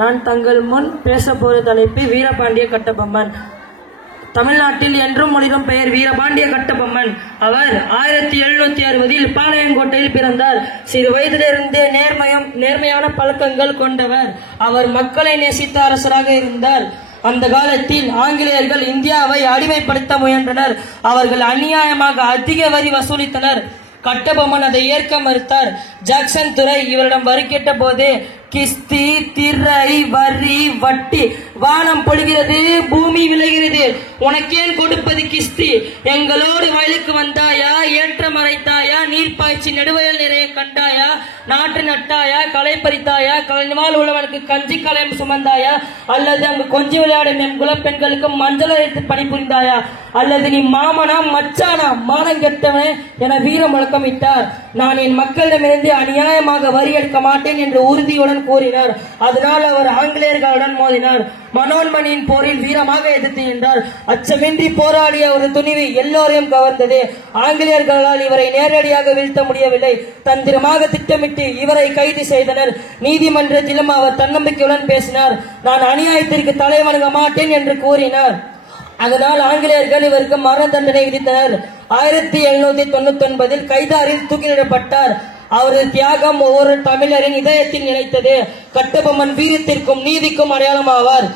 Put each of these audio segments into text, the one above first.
நான் தங்கள் முன் பேசப்போற தலைப்பு வீரபாண்டிய கட்டபொம்மன். தமிழ்நாட்டில் என்றும் மொழிடும் பெயர் வீரபாண்டிய கட்டபொம்மன். அவர் 1760 பாளையங்கோட்டையில் பிறந்தார். சிறு வயதிலிருந்தே நேர்மையான பழக்கங்கள் கொண்டவர். அவர் மக்களை நேசித்த அரசராக இருந்தார். அந்த காலத்தில் ஆங்கிலேயர்கள் இந்தியாவை அடிமைப்படுத்த முயன்றனர். அவர்கள் அநியாயமாக அதிக வரி வசூலித்தனர். கட்டபொம்மன் அதை ஏற்க மறுத்தார். ஜாக்சன் துரை இவரிடம் வரி கேட்ட போது, கிஸ்தி, திரை, வரி, வட்டி, வானம் பொழிகிறது, பூமி விளைகிறது, உனக்கேன் கொடுப்பது கிஸ்தி? எங்களோடு வயலுக்கு வந்தாயா, ஏற்றம் அரைத்தாயா, நீர் பாய்ச்சி நெடுவயல் நிறைய கண்டாயா, நாட்டு நட்டாயா, களை பறித்தாயா, கலைஞால் உள்ளவனுக்கு கஞ்சி கலையம் சுமந்தாயா, அல்லது அங்கு கொஞ்சி விளையாடும் என் குலப்பெண்களுக்கு மஞ்சள் அரைத்து பணிபுரிந்தாயா, அல்லது நீ மாமனா மச்சானா மானம் கெட்டவன் என வீர முழக்கமிட்டார். நான் என் மக்களிடமிருந்து அநியாயமாக வரி எடுக்க மாட்டேன் என்று உறுதியுடன் கூறினார். அதனால் அவர் ஆங்கிலேயர்களுடன் மோதினார். மனோன்மணியின் போரில் வீரமாக எதிர்த்து நின்றார். அச்சமின்றி போராடிய ஒரு துணிவு எல்லோரையும் கவர்ந்தது. ஆங்கிலேயர்களால் இவரை நேரடியாக வீழ்த்த முடியவில்லை. தந்திரமாக திட்டமிட்டு இவரை கைது செய்தனர். நீதிமன்றத்திலும் அவர் தன்னம்பிக்கையுடன் பேசினார். நான் அநியாயத்திற்கு தலை வணங்க மாட்டேன் என்று கூறினார். அதனால் ஆங்கிலேயர்கள் இவருக்கு மரண தண்டனை விதித்தனர். 1799 கைதாரில் தூக்கிலிடப்பட்டார். அவரது தியாகம் ஒவ்வொரு தமிழரின் இதயத்தில் நிலைத்தது. கட்டபொம்மன் வீரத்திற்கும் நீதிக்கும் அடையாளமாவார்.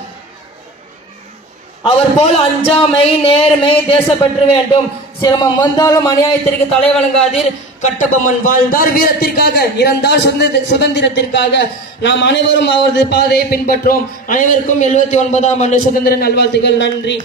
அவர் போல் அஞ்சாமை, நேர்மை, தேசப்பற்று வேண்டும். சிரமம் வந்தாலும் அநியாயத்திற்கு தலை வணங்காதீர். கட்டபொம்மன் வாழ்ந்தார் வீரத்திற்காக, இறந்தார் சுதந்திரத்திற்காக. நாம் அனைவரும் அவரது பாதையை பின்பற்றுவோம். அனைவருக்கும் 79ஆம் ஆண்டு சுதந்திர நல்வாழ்த்துக்கள். நன்றி.